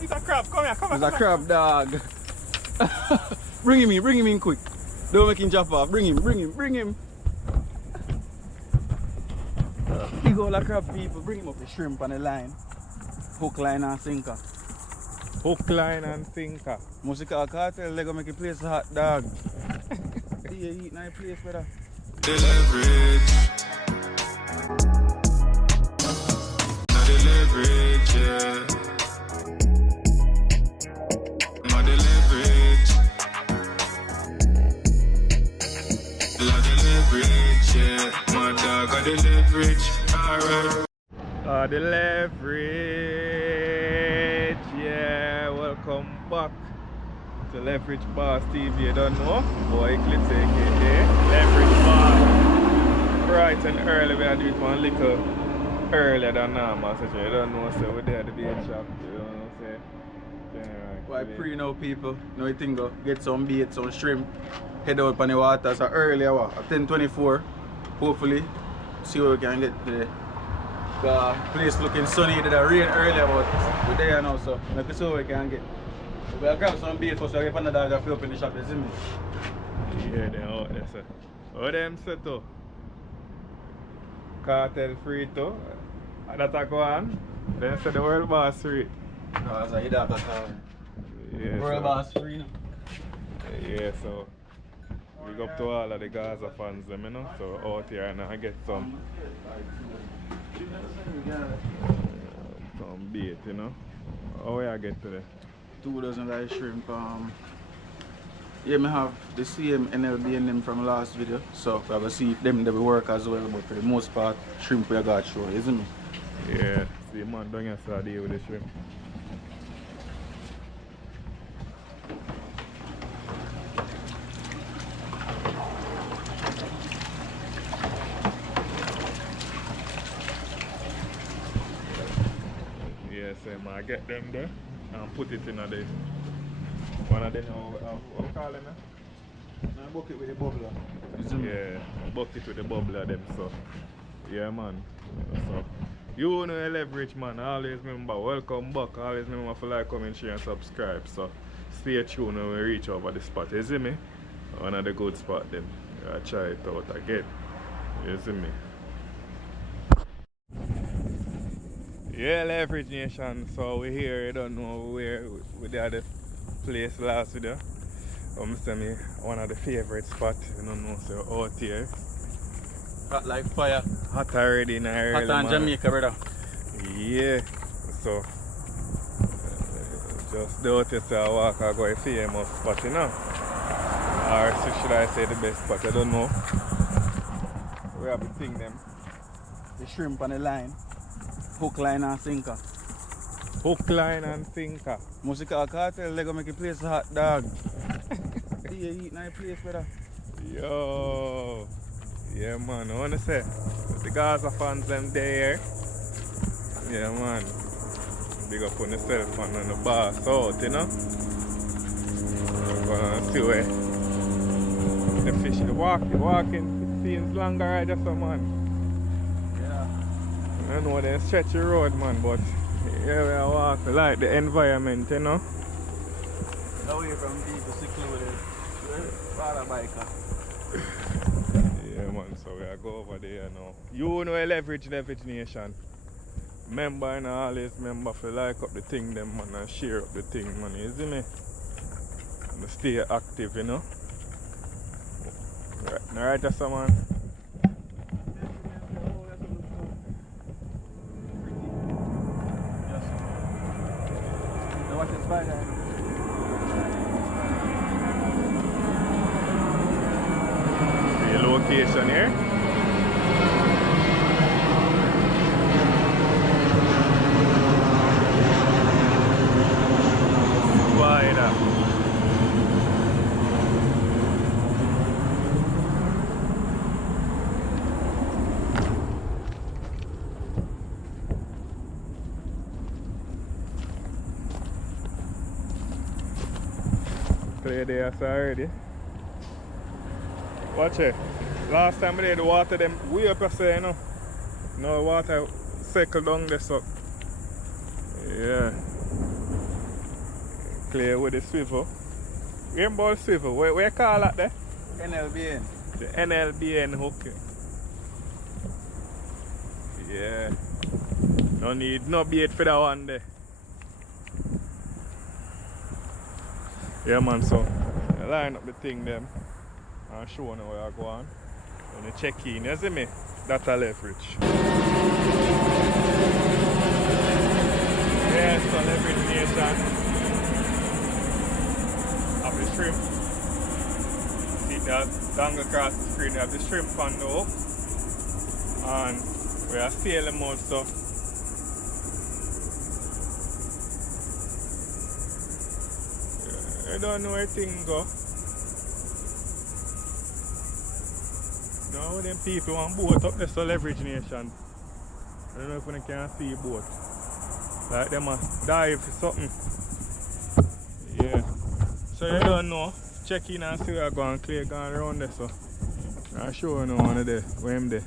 He's a crab. Come here, come here. He's a crab dog. Bring him in quick. Don't make him jump off. Bring him. Big old crab people. Bring him up the shrimp on the line. Hook, line and sinker. Hook, line and sinker. Must call cartel, they gonna make a place a hot dog. Yeah, eat nice place, brother. The leverage. Not the leverage, yeah. Not the leverage. Not the leverage, yeah. My dog got the leverage, alright. The leverage, yeah. Welcome back to Leverage Boss TV. You don't know? Boy, Eclips aka Leverage Boss. Bright and early, we are doing one little earlier than normal. So you don't know, so we're there at the bait shop. You don't know, say. Why pre now, people? Now you think go get some bait, some shrimp, head out on the water. So earlier, at 10:24, hopefully, see what we can get today. The place looking sunny, it did rain earlier, but we're there now, so let's see what we can get. We'll grab some bait first, so we'll get another dog fill up in the shop, you see me? Yeah, they're out there, sir. Oh, them set too. Cartel free too. That a go on. Then say the world boss free. No, that's a hit up, that's Yeah, world boss free now. Yeah, so big up to all of the Gaza fans, them, you know. So out here and I get some bait, you know. How I get today? 2 dozen live shrimp. Yeah, I have the same NLB in them from last video, so we will see if them they will work as well, but for the most part, shrimp we got show, isn't it? Yeah, see man down here start deal with the shrimp. Yeah, so I get them there and put it in a day. One of them, what we call them? Now bucket with the bubbler. Yeah, bucket with the bubbler them, so yeah man. So you know leverage man, always remember welcome back, always remember to like, comment, share and subscribe. So stay tuned when we reach over the spot, you see me? One of the good spot then. I try it out again. You see me? Yeah, Leverage Nation, so we're here, I don't know where we did the place last video. Say me one of the favorite spots, you don't know, so out here. Hot like fire. Hot already in early Hot on Jamaica, brother. Yeah, so just do it to walk or go a famous spot, you know. Or should I say the best spot, I don't know. We have to think them. The shrimp on the line. Hook, line and sinker. Hook, line and sinker. Must call cartel, they gonna make a place a hot dog. Yeah, eat nice place, brother. Yo, yeah man, I wanna say the Gaza fans them there. Yeah man, big up on yourself and on the boss out, you know. We're gonna see where the fish, the walking seems longer right just so man. I know they stretch the road man, but here we are walking, like the environment, you know. Away from people secluded. Para biker. Yeah man, so we are go over there now. You know Leverage Nation. Remember and always remember to like up the thing them man and share up the thing man, you see me? And stay active, you know. Right, now right just man. Watch the spider. The location here. Spider. Clear there already. Watch it. Last time we did the water them way up there, you know. Now water circle down there so. Yeah. clear with the swivel. Rainbow swivel, where you call that there? NLBN. The NLBN hook. Yeah. No need no bait for that one there. Yeah man, so I line up the thing them and show you where I go on. When you check in, you see me? That's a leverage. Yeah, so leverage nation. Have the shrimp. See that dangle across the screen, you have the shrimp on the hook. And we are sailing mode stuff. I don't know where things go. Now them people on boat up there, so leverage nation. I don't know if we can see a boat. Like them a dive for something. Yeah. So you don't know. Check in and see where I go and clear going around there, so I'll show you now one of there, where I'm there.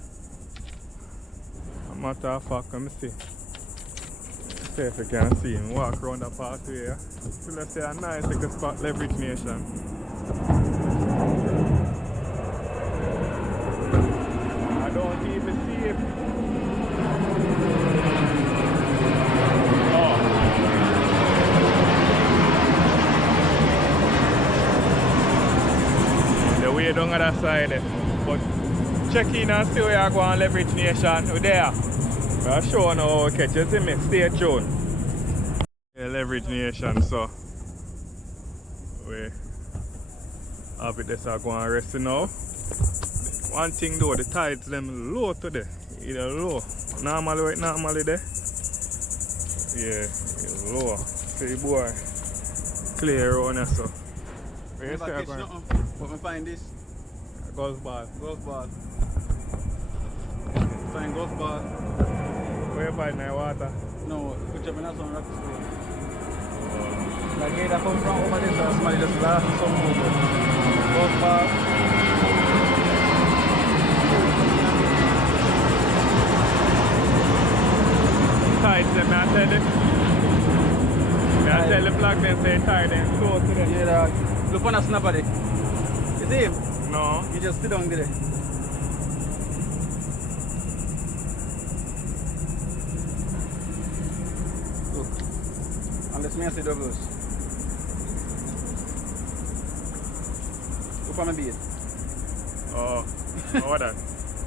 A matter of fact, let me see. See if you can see him walk around that pathway here. So let's say a nice little spot, leverage nation. I don't even see him. Oh. The way down on that side there. But check in and see where you go on leverage nation. We're there. I'll show you how we catch, you see me? Stay tuned. Yeah, leverage nation, so we have it there, so I go and rest now. One thing though, the tides them low today. Either low. Normally where it normally there. Yeah, it's low. See boy. Clear around here, so. Where you see I going? But we find this. Golf ball. Golf ball. Find golf ball. Where you find my water? No, put your hands on rock stone. Like hey, that come from over there, so somebody just laugh some over. Golf ball. Tides them, I tell you. I tell the flag then say tide and slow to them. Yeah, dog. Look on a snapper there. You see him? No. You just sit down there. Look. Unless me I see doubles. Look on my beard. Oh, what that?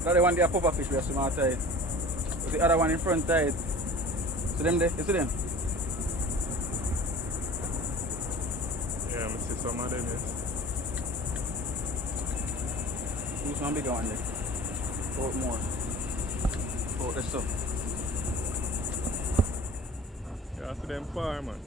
That's the one there puffer fish we are swimming outside. The other one in front side. See them there? You see them? Yeah, I see some of them. Use one bigger one there. Throw it more. Throw it this up. Yeah, I see them far, man.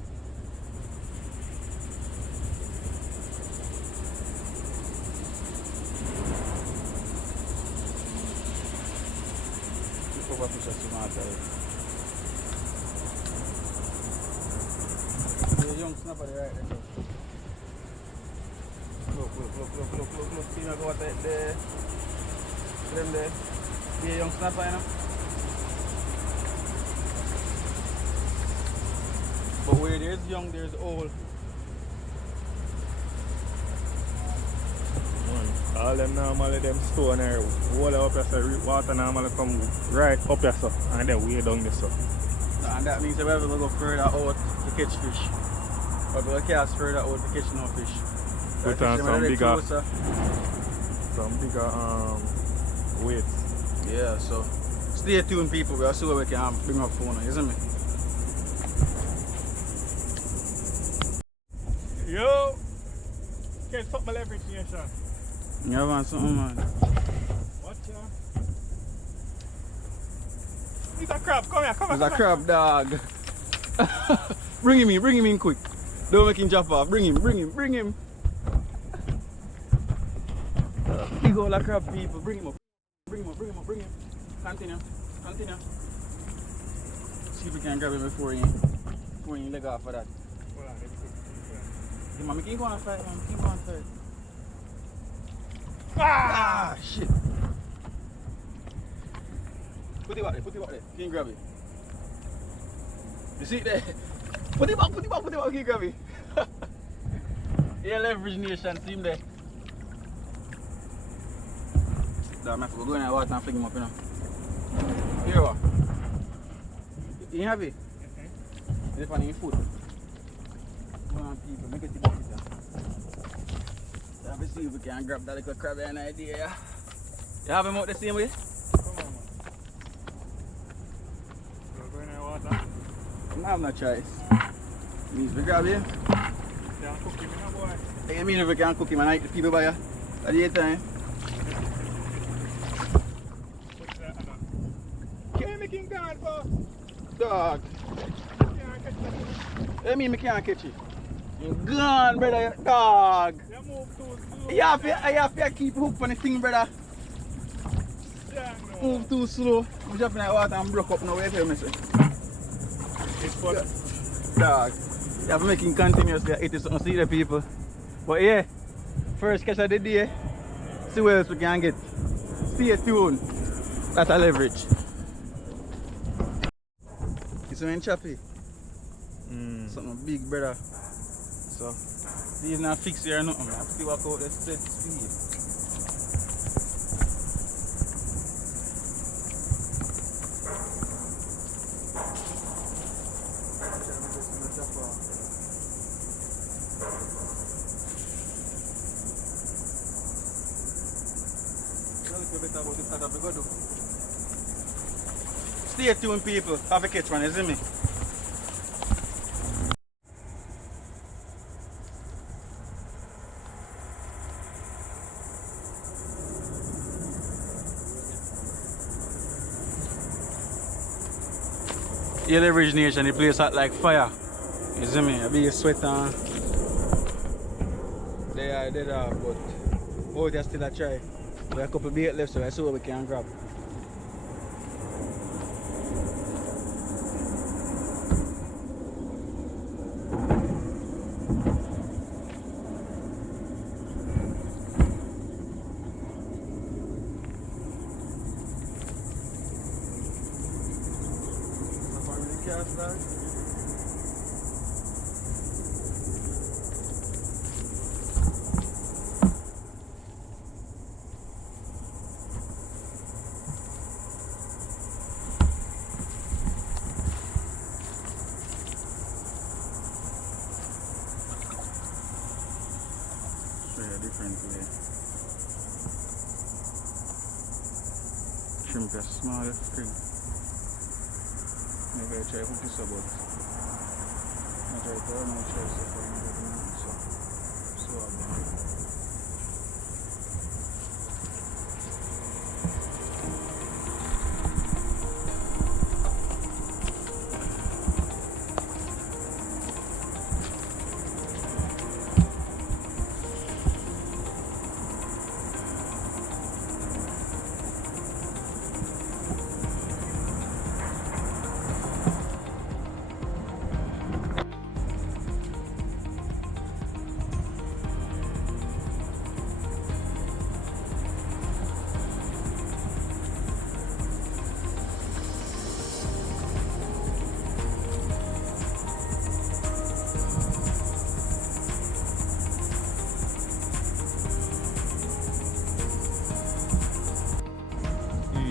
Puffer fish are swimming outside. The young snapper right there. Look. See me go out there. Them there. The young snapper, you know. But where there's young, there's old. All them normally them stone here, water up here, so water normally come right up here, so, and then way down this. So. And that means that we have to go further out to catch fish. Or we will cast further out to catch no fish. Put on some bigger weights. Yeah, so stay tuned people, we'll see what we can bring up for now, isn't it? Yo! Can't fuck my leverage nation. You want something, man? What, yeah? It's a crab, come here. It's a crab, dog. Bring him in quick. Don't make him jump off. Bring him. Big old crab, people. Bring him up. Continue. See if we can grab him before you leg off for that. Yeah, man, keep going outside, man. Keep going outside. Ah, shit. Put it back there. Can you grab it? You see it there? Put it back. Can you grab it? Yeah, leverage nation, see him there. Damn, I forgot go in the water and fling him up, you know. Here what? You happy? Mm-hmm. Is it funny in food? Come on people, make it to the pizza. So have to see if we can grab that little crab an idea, yeah? You have him out the same way? Come on, man. We're going in the water. I have no choice. Means we grab him. Can't cook him, you know, boy. I mean if we can cook him and I the people buy ya at the time. What's that, Anna? Can you make him gone, boss? Dog. Can't catch that. I mean I can't catch it. You gone, brother, dog. You move too slow. You have to keep hook on the thing, brother. Yeah, no. Move too slow. I'm jumping in the water and broke up now. Wait till me say. It's fun. Dog. You have to make him continuously at 80 something. See the people. But yeah, first catch of the day. See what else we can get. Stay tuned. That's a leverage. You see when choppy? Something big, brother. So, these not fixed here or nothing. I have to walk out the set speed. Stay tuned, people. Have a catch, man. You see me? Yeah, leverage nation, the place hot like fire. You see me? I be sweat on. They are dead off, but oh, they still a try. We have a couple bait left, so I see what we can grab. Differently. Shrimp is small shrimp. Maybe I try to hook this up, but I try to run out of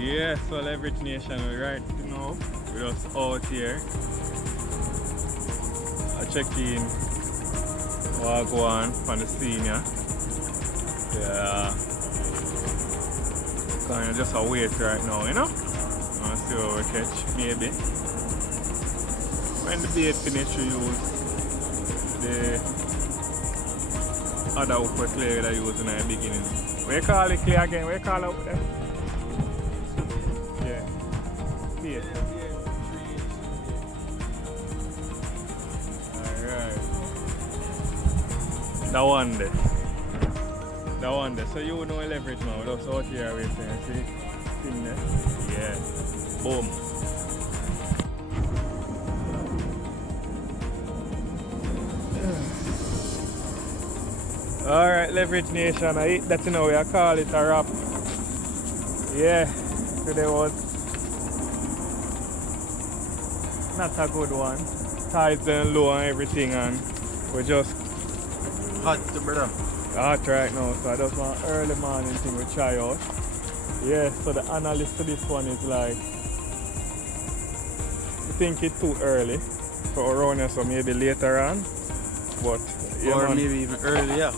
Yeah, so leverage nation, right now we're just out here. I check in Wagwan from the senior. Yeah. Kind of just a wait right now, you know? I'll see what we catch, maybe. When the bait finish, we use the other upper clay that I used in the beginning. What you call it clay again? What you call it up there? Yeah. Alright. That one there. That one there. So you know leverage now. Just out here waiting. See? Thing there? Yeah. Boom. Alright, leverage nation. That's how we call it a wrap. Yeah. Today was not a good one. Tides and low and everything, and We just Hot, brother. hot right now, so I just want early morning thing we try out. Yeah, so the analyst to this one is like, I think it's too early for around here, so maybe later on. But yeah, Or man, maybe even earlier.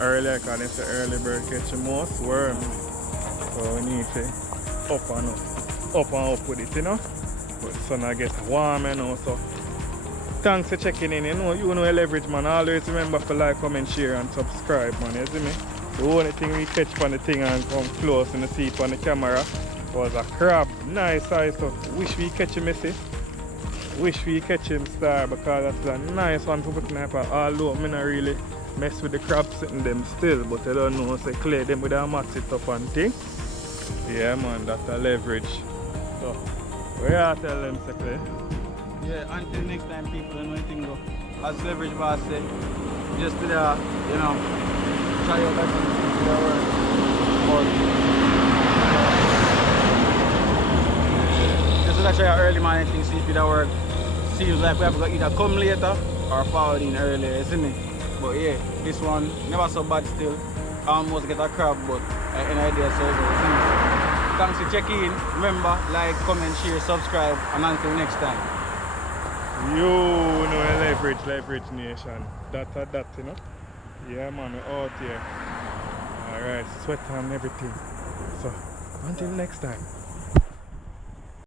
earlier, because it's the early bird catch the most worm. So we need to up and up with it, you know. But the sun I get warm, you know, so thanks for checking in, you know leverage man. Always remember to like, comment, share and subscribe, man, you see me? The only thing we catch on the thing and come close and see it on the camera was a crab. Nice size, so wish we catch him, see. Wish we catch him star, because that's a nice one for putting up, although I not really mess with the crab sitting them still, but I don't know, say clear them with a mat it up and thing. Yeah man, that's a leverage. So we are tell them say clear. Yeah, until next time people, you know anything go. As leverage boss say, just to the, you know, try out that just to try out early morning thing, see if it work. Seems like we have to either come later or forward in earlier, you see me? But yeah, this one never so bad still. I almost get a crab, but any idea so you see me? Thanks for checking in. Remember, like, comment, share, subscribe, and until next time. You know leverage nation. That, you know? Yeah man, we're out here. Alright, sweat and everything. So, until next time.